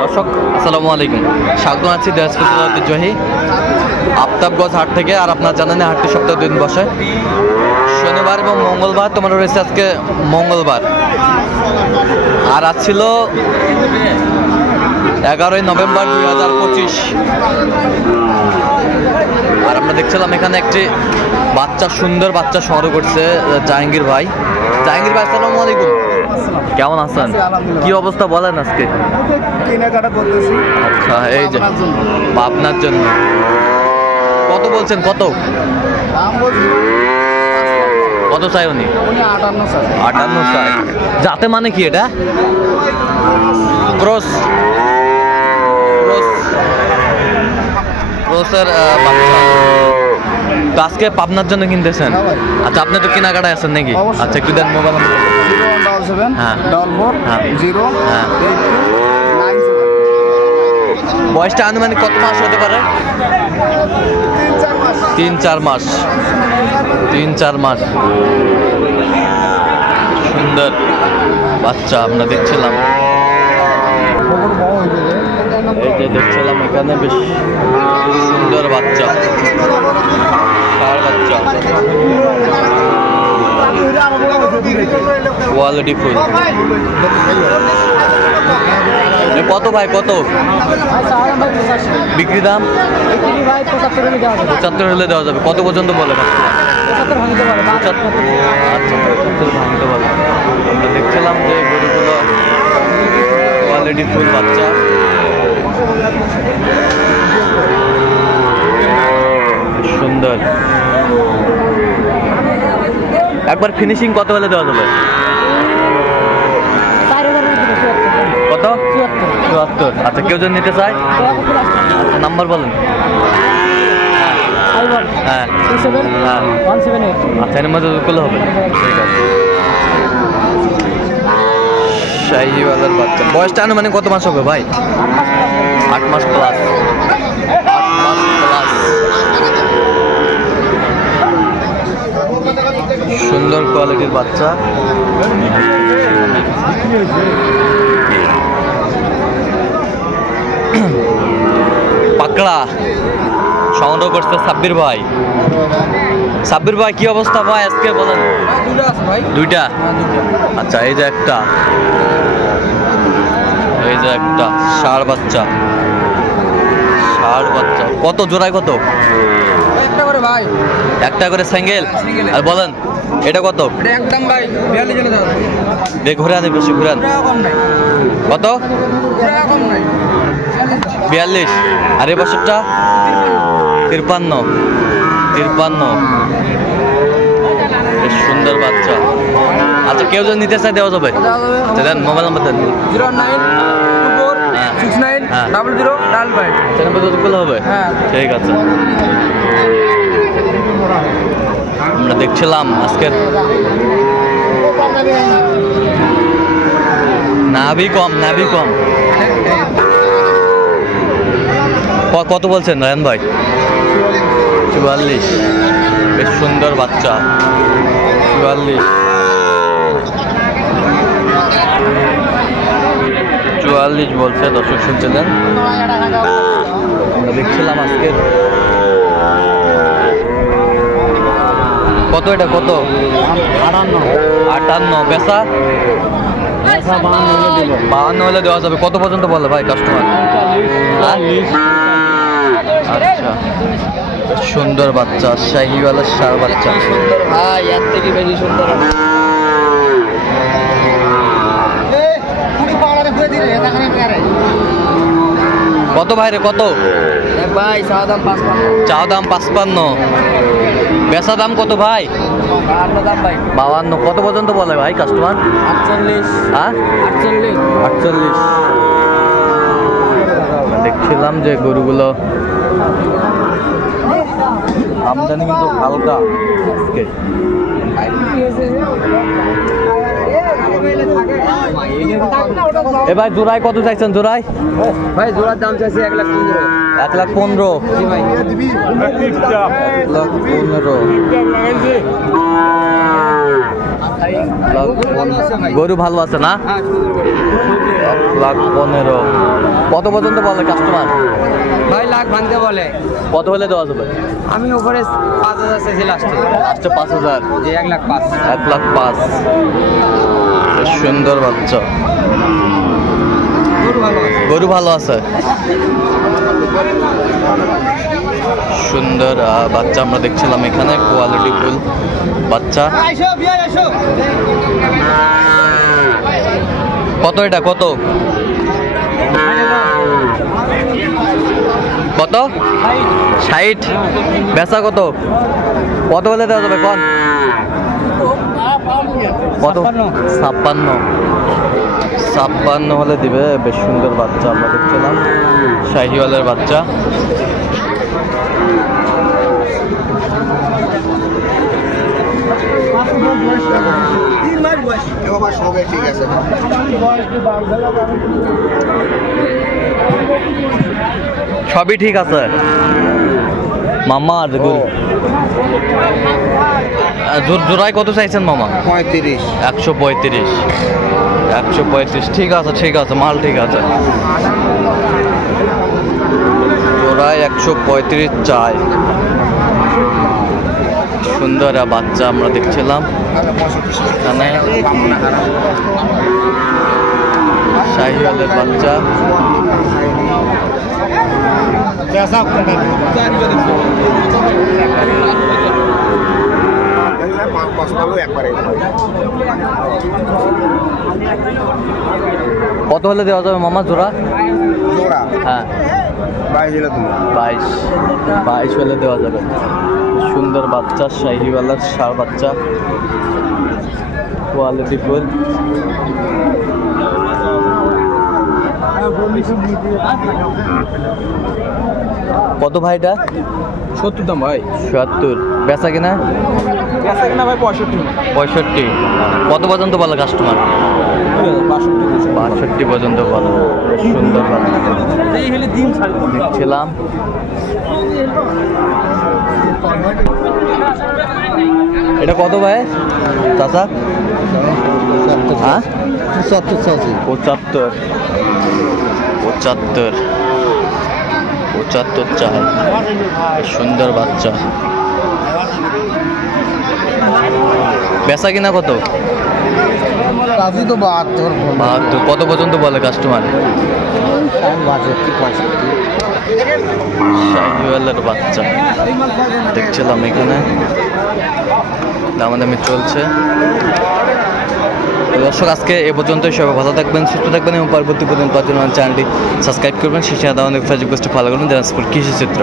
দর্শক আসসালামু আলাইকুম, স্বাগত আছি দিনাজপুর ঐতিহ্যবাহী আফতাবগঞ্জ হাট থেকে। আর আপনার জানেন হাটটি সপ্তাহে 2 দিন বসে, শনিবার এবং মঙ্গলবার। তোমার রয়েছে আজকে মঙ্গলবার, আর আজ ছিল 11ই নভেম্বর 2025। আর আমরা দেখছিলাম এখানে একটি বাচ্চা, সুন্দর বাচ্চা সংগ্রহ করছে জাহাঙ্গীর ভাই। জাহাঙ্গীর ভাই আসসালামু আলাইকুম, কেমন আছেন? কি অবস্থা বলেন আজকে? আচ্ছা, এই যে আপনার জন্য কত বলছেন? কত কত চাই উনি? 58 চাই। যাতে মানে কি এটা? ক্রস ক্রসের বাচ্চা। তো আজকে পাবনার জন্য কিনতেছেন? আচ্ছা, আপনি তো কেনাকাটায় আছেন নাকি? আচ্ছা, একটু দেন মোবাইল। বয়সটা আনুমানিক কত মাস হতে পারে? 3-4 মাস। 3-4 মাস। সুন্দর বাচ্চা আমরা দেখছিলাম, এই যে দেখছিলাম এখানে বেশ সুন্দর বাচ্চা, বাচ্চা কোয়ালিটি ফুল। কত ভাই, কত বিক্রি দাম? 75 হলে দেওয়া যাবে। কত পর্যন্ত বলে? আচ্ছা, 75 ভাঙতে বলে। আমরা দেখছিলাম যে গরুগুলো কোয়ালিটি ফুল বাচ্চা। সুন্দর। একবার ফিনিশিং কত হলে দেওয়া যাবে? কত? 74। আচ্ছা, কেউ যদি নিতে চায়? আচ্ছা, নাম্বার বলেন। হ্যাঁ, আচ্ছা, এর মধ্যে করলে হবে। ঠিক আছে। শাহিওয়ালার বাচ্চা। বয়সটা আনুমানিক কত মাস হবে ভাই? 8 মাস প্লাস। 8 মাস প্লাস। সুন্দর কোয়ালিটির বাচ্চা। পাকড়া সংগ্রহ করছে সাব্বির ভাই। সাব্বির ভাই, কি অবস্থা ভাই আজকে বলেন? দুইটা। আচ্ছা, এই যে একটা, এই যে একটা ষাঁড় বাচ্চা। ষাঁড় বাচ্চা কত জোড়ায়? কত? একটা করে ভাই, একটা করে সিঙ্গেল। আর বলেন এটা কত? একদম ভাই 42। ঘুরে আনি, বেশি ঘুরে আন। কত? 42। আর এই বছরটা 53। 53। বেশ সুন্দর বাচ্চা। আচ্ছা, কেউ যদি নিতে চায় দেওয়া যাবে? দেন মোবাইল নাম্বার দেন। 0924690055 হবে। ঠিক আছে। আমরা দেখছিলাম আজকের নাভি কম। কত বলছেন রায়ন ভাই? 44। বেশ সুন্দর বাচ্চা। 44 বলছে, দর্শক শুনছিলেন। আমরা দেখছিলাম আজকের কত, এটা কত? 58। বেচা 52 হলে দেওয়া যাবে। কত পর্যন্ত বলে ভাই কাস্টমার? আচ্ছা, সুন্দর বাচ্চা, শাহিওয়ালার ষাঁড় বাচ্চা। সুন্দর ভাই, এর থেকে বেশি সুন্দর। কত ভাই রে, কত ভাই? চা দাম 55। বেচা দাম কত ভাই? 52। কত পর্যন্ত বলে ভাই কাস্টমার? 48। হ্যাঁ, 48। দেখছিলাম যে গরুগুলো আমদানি কিন্তু হালকা। এ ভাই, জোড়ায় কত চাইছেন? জোড়ায় ভাই, জোড়ার দাম চাইছে 1,15,000। 1,15,000। 1,15,000। গরু ভালো আছে না? 1,15,000। কত পর্যন্ত বলে কাস্টমার? ভাই লাখ ভাঙতে বলে। কত হলে দেওয়া যাবে? আমি উপরে 5,000 চাইছি লাস্টে। 5,000। যে 1,05,000। 1,05,000। সুন্দর বাচ্চা, গরু ভালো আছে। সুন্দর বাচ্চা আমরা দেখছিলাম এখানে, কোয়ালিটি ফুল বাচ্চা। কত এটা? কত কত? 60। বেচা কত? কত হলে দেওয়া যাবে কোন? কত? 56 হলে দিবে। বেশ সুন্দর বাচ্চা আমরা দেখছিলাম, শাহিওয়ালের বাচ্চা। সবই ঠিক আছে মামা। আর জোড়ায় কত চাইছেন মামা? 35। 135। 135। ঠিক আছে, ঠিক আছে, মাল ঠিক আছে। জোড়ায় 135 চাই। সুন্দর বাচ্চা আমরা দেখছিলাম এখানে, শাহিওয়ালের বাচ্চা। কত হলে দেওয়া যাবে মামা জোড়া? হ্যাঁ 22 হলে দেওয়া যাবে। সুন্দর বাচ্চা, শাহিওয়ালার ষাঁড় বাচ্চা, কোয়ালিটি ফুল। কত ভাইটা? 70 দাম ভাই। 70। বেচা কিনা? ভাই 65। কত পর্যন্ত বলে কাস্টমার? 62 পর্যন্ত বলে। সুন্দর বাচ্চা দেখছিলাম। এটা কত ভাই চাচা? হ্যাঁ 75। 75 চাই। সুন্দর বাচ্চা। বেচা কিনা কত? 72। কত পর্যন্ত বলে কাস্টমার? শাহিওয়ালের বাচ্চা দেখছিলাম এখানে, দামাদামি চলছে। দর্শক আজকে এ পর্যন্তই। সবাই ভালো থাকবেন, সুস্থ থাকবেন এবং পরবর্তী পর্যন্ত চ্যানেলটি সাবস্ক্রাইব করবেন। সেই সাথে আমাদের ফেসবুক পেজটি ফলো করবেন, দিনাজপুর কৃষি চিত্র।